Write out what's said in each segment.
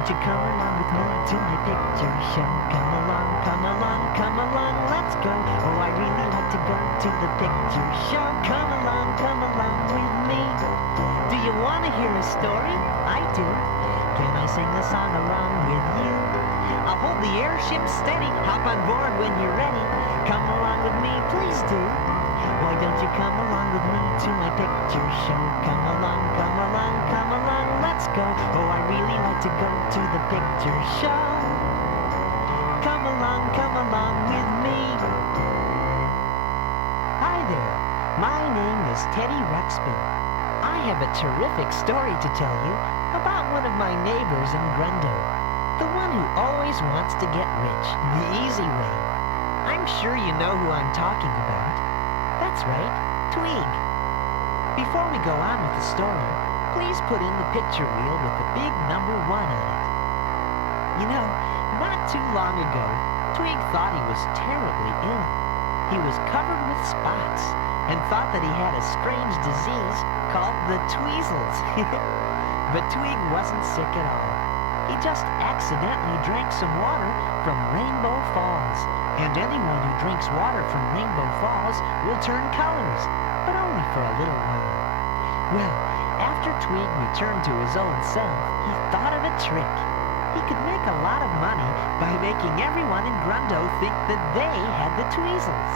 don't you come along with me to my picture show? Come along, come along, come along, let's go. Oh, I really like to go to the picture show. Come along with me. Do you want to hear a story? I do. Can I sing a song along with you? I'll hold the airship steady. Hop on board when you're ready. Come along with me, please do. Why don't you come along with me to my picture show? Come along, come along, come along, let's go. Oh, I really like to go to the picture show. Come along with me. Hi there, my name is Teddy Ruxpin. I have a terrific story to tell you about one of my neighbors in Grundo. The one who always wants to get rich, the easy way. I'm sure you know who I'm talking about. That's right, Tweeg. Before we go on with the story, please put in the picture wheel with the big number 1 on it. You know, not too long ago, Tweeg thought he was terribly ill. He was covered with spots and thought that he had a strange disease called the tweezels. But Tweeg wasn't sick at all. He just accidentally drank some water from Rainbow Falls. And anyone who drinks water from Rainbow Falls will turn colors, but only for a little while. Well, after Tweeg returned to his old self, he thought of a trick. He could make a lot of money by making everyone in Grundo think that they had the tweezels.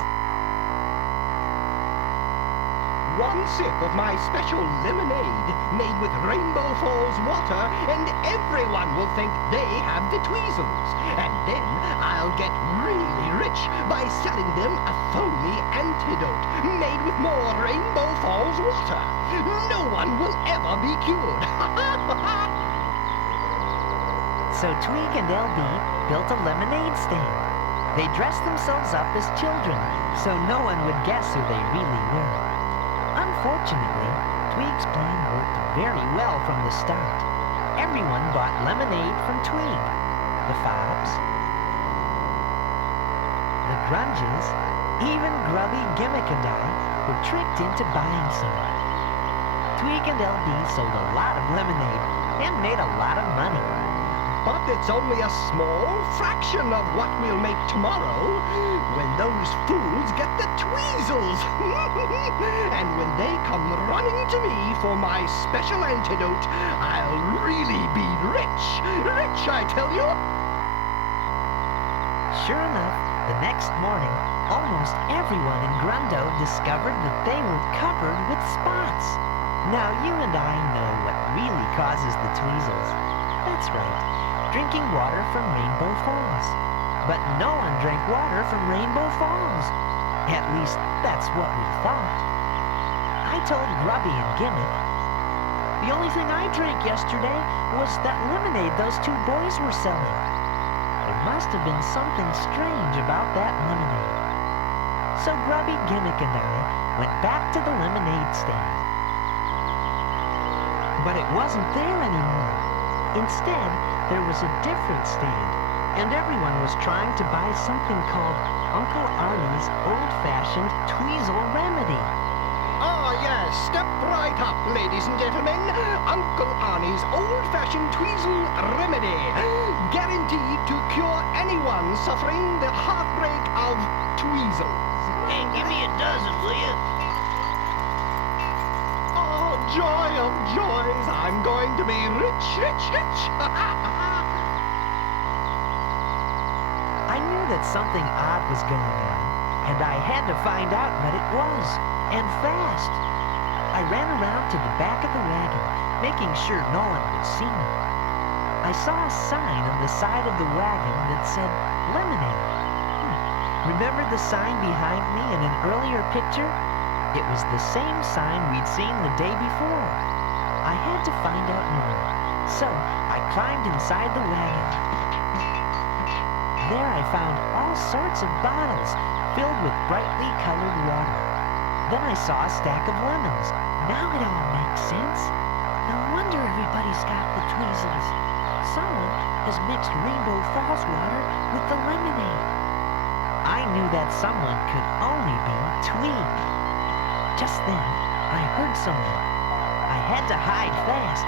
One sip of my special lemonade made with Rainbow Falls water and everyone will think they have the tweezels. And then I'll get really rich by selling them a phony antidote made with more Rainbow Falls water. No one will ever be cured. So Tweeg and LB built a lemonade stand. They dressed themselves up as children, so no one would guess who they really were. Unfortunately, Tweeg's plan worked very well from the start. Everyone bought lemonade from Tweeg. The Fobs, the Grunges, even Grubby, Gimmick, and I were tricked into buying some. Tweeg and LB sold a lot of lemonade and made a lot of money. But it's only a small fraction of what we'll make tomorrow when those fools get the tweezels. And when they come running to me for my special antidote, I'll really be rich. Rich, I tell you. Sure enough, the next morning, almost everyone in Grundo discovered that they were covered with spots. Now, you and I know what really causes the tweezels. That's right, drinking water from Rainbow Falls. But no one drank water from Rainbow Falls. At least, that's what we thought. I told Grubby and Gimmick, the only thing I drank yesterday was that lemonade those two boys were selling. There must have been something strange about that lemonade. So Grubby, Gimmick, and I went back to the lemonade stand. But it wasn't there anymore. Instead, there was a different stand, and everyone was trying to buy something called Uncle Arnie's Old-Fashioned Tweezel Remedy. Ah, yes, step right up, ladies and gentlemen. Uncle Arnie's Old-Fashioned Tweezel Remedy. Guaranteed to cure anyone suffering the heartbreak of tweezels. Hey, give me a dozen, will you? Oh, joy of joys, I'm going to be rich, rich, rich. I knew that something odd was going on, and I had to find out what it was, and fast. I ran around to the back of the wagon, making sure no one would see me. I saw a sign on the side of the wagon that said, lemonade. Remember the sign behind me in an earlier picture? It was the same sign we'd seen the day before. I had to find out more, so I climbed inside the wagon. There I found all sorts of bottles filled with brightly colored water. Then I saw a stack of lemons. Now it all makes sense. No wonder everybody's got the tweezels. Someone has mixed Rainbow Falls water with the lemonade. I knew that someone could only be Tweeg. Just then, I heard someone. I had to hide fast.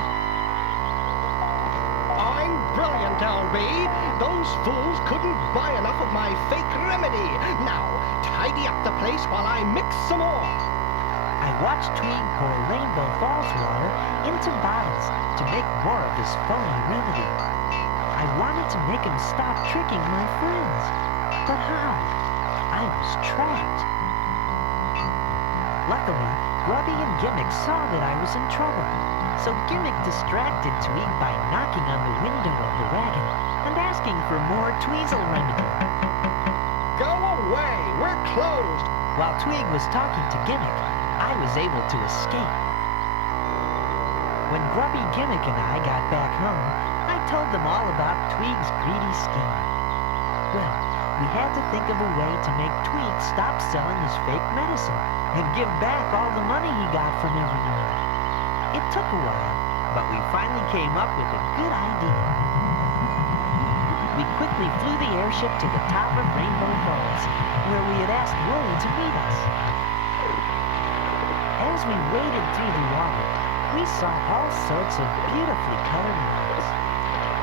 I I'm brilliant, I'll be. Those fools couldn't buy enough of my fake remedy. Now, tidy up the place while I mix some more. I watched Tweeg pour Rainbow Falls water into bottles to make more of his phony remedy. I wanted to make him stop tricking my friends. But how? I was trapped. Luckily, Grubby and Gimmick saw that I was in trouble. So Gimmick distracted Tweeg by knocking on the window of the wagon and asking for more Tweezle remedy. Go away! We're closed! While Tweeg was talking to Gimmick, I was able to escape. When Grubby, Gimmick, and I got back home, I told them all about Tweeg's greedy scheme. Well, we had to think of a way to make Tweeg stop selling his fake medicine and give back all the money he got from everyone. It took a while, but we finally came up with a good idea. We quickly flew the airship to the top of Rainbow Falls, where we had asked Wooly to meet us. As we waded through the water, we saw all sorts of beautifully colored rocks.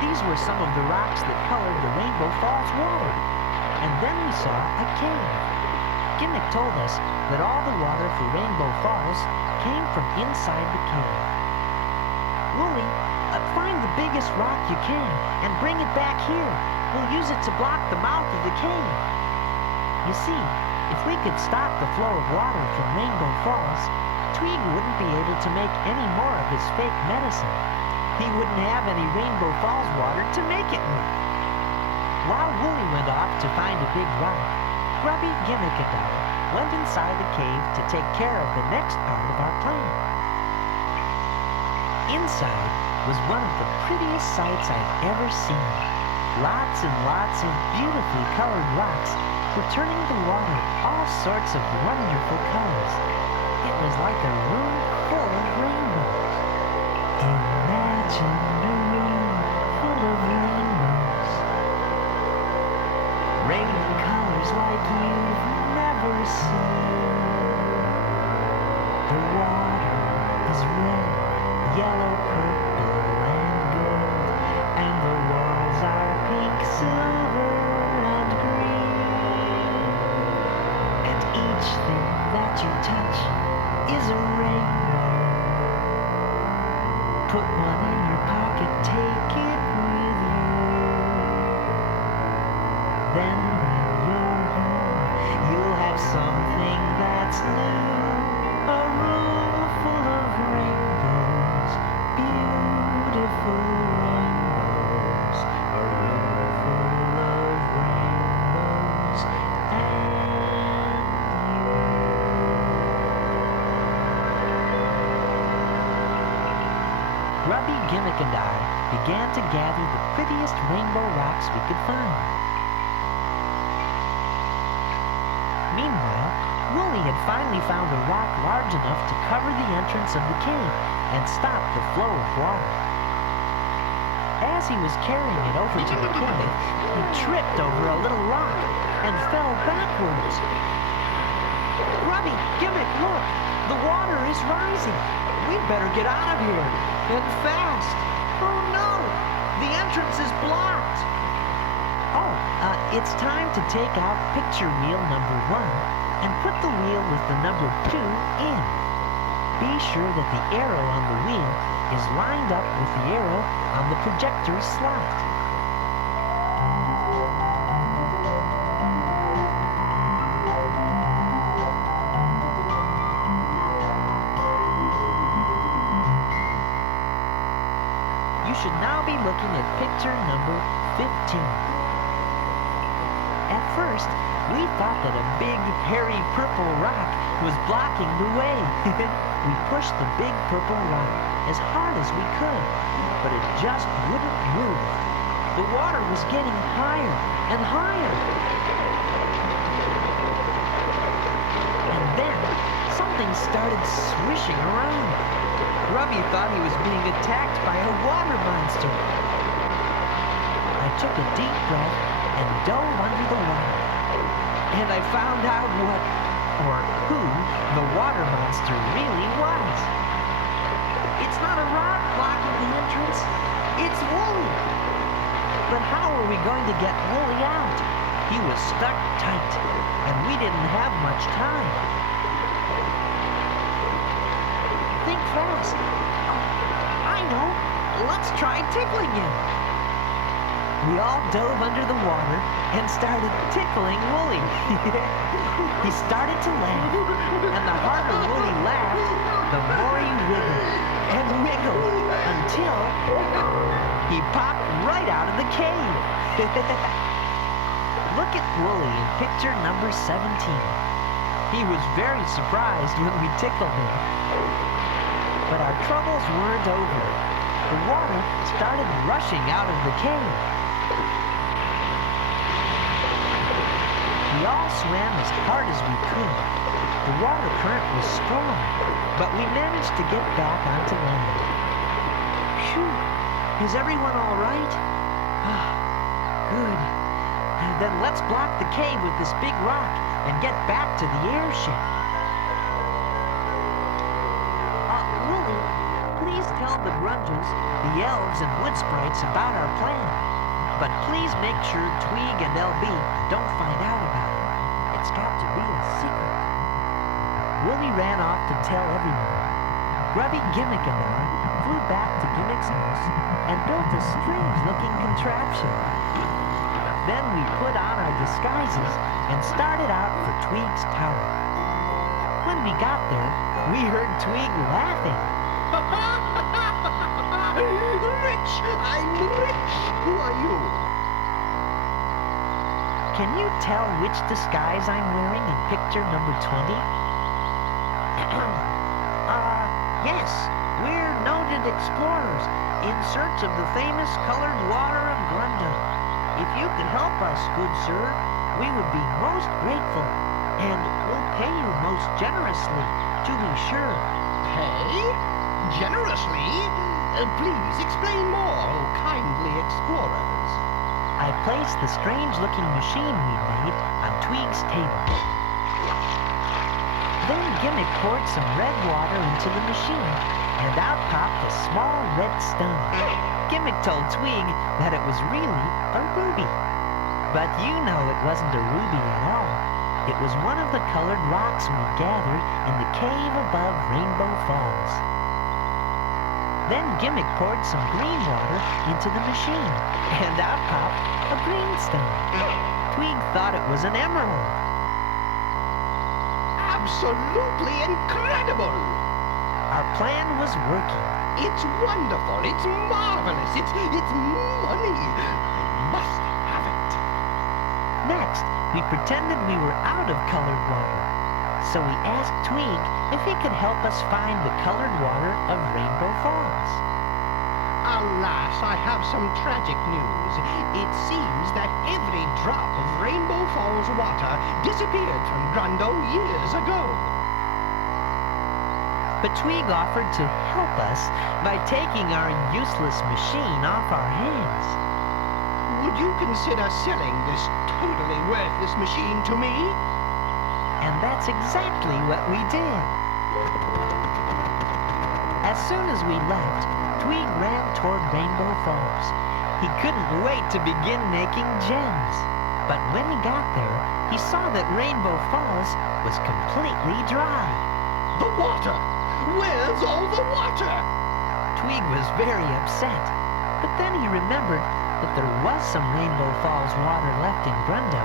These were some of the rocks that colored the Rainbow Falls water. And then we saw a cave. Gimmick told us that all the water for Rainbow Falls came from inside the cave. Wooly, find the biggest rock you can and bring it back here. We'll use it to block the mouth of the cave. You see, if we could stop the flow of water from Rainbow Falls, Tweeg wouldn't be able to make any more of his fake medicine. He wouldn't have any Rainbow Falls water to make it with. While Wooly went off to find a big rock, Grubby, Gimmick, and I went inside the cave to take care of the next part of our plan. Inside was one of the prettiest sights I've ever seen. Lots and lots of beautifully colored rocks were turning the water all sorts of wonderful colors. It was like a room full of rainbows. Imagine a room full of rainbows. Rainbow colors like you've never seen. The water is red, yellow, purple, and gold. And the walls are pink, silver, and green. And each thing that you touch is a rainbow. Put one in your pocket, take it with you. Then when you're home, you'll have something that's new. A room full of rainbows, beautiful rainbows. A room full of rainbows and you. Grubby, Gimmick, and I began to gather the prettiest rainbow rocks we could find. Meanwhile, Wooly had finally found a rock large enough to cover the entrance of the cave and stop the flow of water. As he was carrying it over to the cave, he tripped over a little rock and fell backwards. Grubby, Gimmick, look! The water is rising! We'd better get out of here! And fast! Oh no! The entrance is blocked! Oh, it's time to take out picture wheel number 1 and put the wheel with the number 2 in. Be sure that the arrow on the wheel is lined up with the arrow on the projector slot. You should now be looking at picture number 15. At first, we thought that a big, hairy purple rock was blocking the way. We pushed the big purple rock as hard as we could, but it just wouldn't move. The water was getting higher and higher. And then, something started swishing around. Grubby thought he was being attacked by a water monster. I took a deep breath and dove under the water. And I found out what, or who, the water monster really was. It's not a rock blocking the entrance, it's Wooly. were we going to get Wooly out? He was stuck tight, and we didn't have much time. Think fast. I know. Let's try tickling him. We all dove under the water and started tickling Wooly. He started to laugh, and the harder Wooly laughed, the more he wiggled and wiggled until he popped right out of the cave. Look at Wooly in picture number 17. He was very surprised when we tickled him. But our troubles weren't over. The water started rushing out of the cave. We all swam as hard as we could. The water current was strong, but we managed to get back onto land. Phew! Is everyone all right? Ah, good. Then let's block the cave with this big rock and get back to the airship. Wooly, please tell the grunges, the elves, and wood sprites about our plan. But please make sure Tweeg and LB don't find out about it. It's got to be a secret. Wooly ran off to tell everyone. Grubby, Gimmick, and I flew back to Gimmick's house and built a strange-looking contraption. Then we put on our disguises and started out for Tweeg's tower. When we got there, we heard Tweeg laughing. Rich! I'm rich! Who are you? Can you tell which disguise I'm wearing in picture number 20? Yes, we're noted explorers in search of the famous colored water of Grundo. If you could help us, good sir, we would be most grateful, and we'll pay you most generously, to be sure. Pay? Generously? Please explain more, oh kindly explorers. I placed the strange-looking machine we'd made on Tweeg's table. Then Gimmick poured some red water into the machine, and out popped a small red stone. Gimmick told Tweeg that it was really a ruby. But you know it wasn't a ruby at all. It was one of the colored rocks we gathered in the cave above Rainbow Falls. Then Gimmick poured some green water into the machine, and out popped a green stone. Tweeg thought it was an emerald. Absolutely incredible! Our plan was working. It's wonderful, it's marvelous, it's money. I must have it. Next, we pretended we were out of colored water. So we asked Tweeg if he could help us find the colored water of Rainbow Falls. Alas, I have some tragic news. It seems that every drop of Rainbow Falls water disappeared from Grundo years ago. But Tweeg offered to help us by taking our useless machine off our hands. Would you consider selling this totally worthless machine to me? And that's exactly what we did. As soon as we left, Tweeg ran toward Rainbow Falls. He couldn't wait to begin making gems. But when he got there, he saw that Rainbow Falls was completely dry. The water! Where's all the water? Tweeg was very upset, but then he remembered that there was some Rainbow Falls water left in Grundo,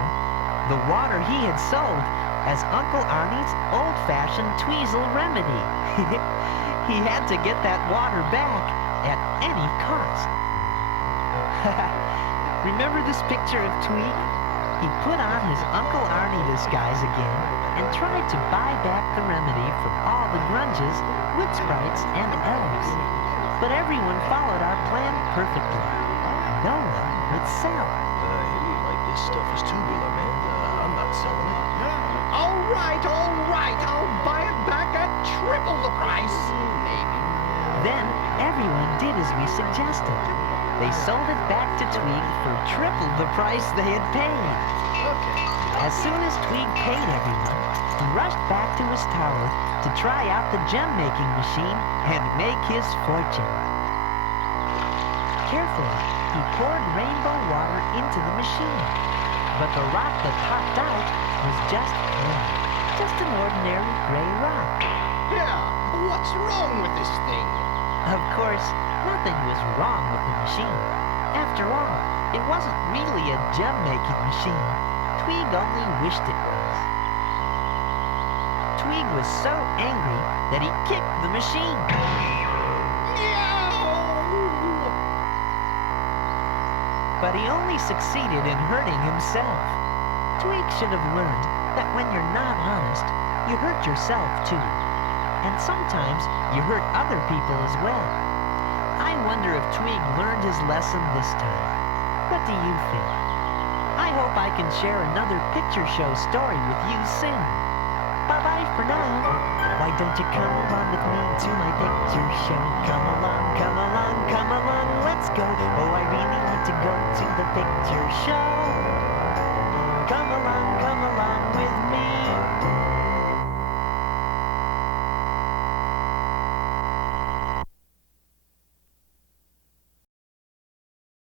the water he had sold as Uncle Arnie's old-fashioned Tweezle remedy. He had to get that water back at any cost. Remember this picture of Tweeg? He put on his Uncle Arnie disguise again and tried to buy back the remedy from all the grunges, wood sprites, and elves. But everyone followed our plan perfectly. No one would sell. Like this stuff is tubular, man. I'm not selling it. All right, I'll buy it back at triple the price. Maybe. Then everyone did as we suggested. They sold it back to Tweeg for triple the price they had paid. Okay. As soon as Tweeg paid everyone, he rushed back to his tower to try out the gem-making machine and make his fortune. Carefully, he he poured rainbow water into the machine. But the rock that popped out was just plain. Just an ordinary gray rock. Yeah, what's wrong with this thing? Of course, nothing was wrong with the machine. After all, it wasn't really a gem-making machine. Tweeg only wished it was. Tweeg was so angry that he kicked the machine. But he only succeeded in hurting himself. Tweeg should have learned that when you're not honest, you hurt yourself too. And sometimes you hurt other people as well. I wonder if Tweeg learned his lesson this time. What do you think? I hope I can share another picture show story with you soon. Bye-bye for now. Why don't you come along with me to my picture show? Come along, come along, come along, let's go. Oh, I really like to go to the picture show. Come along.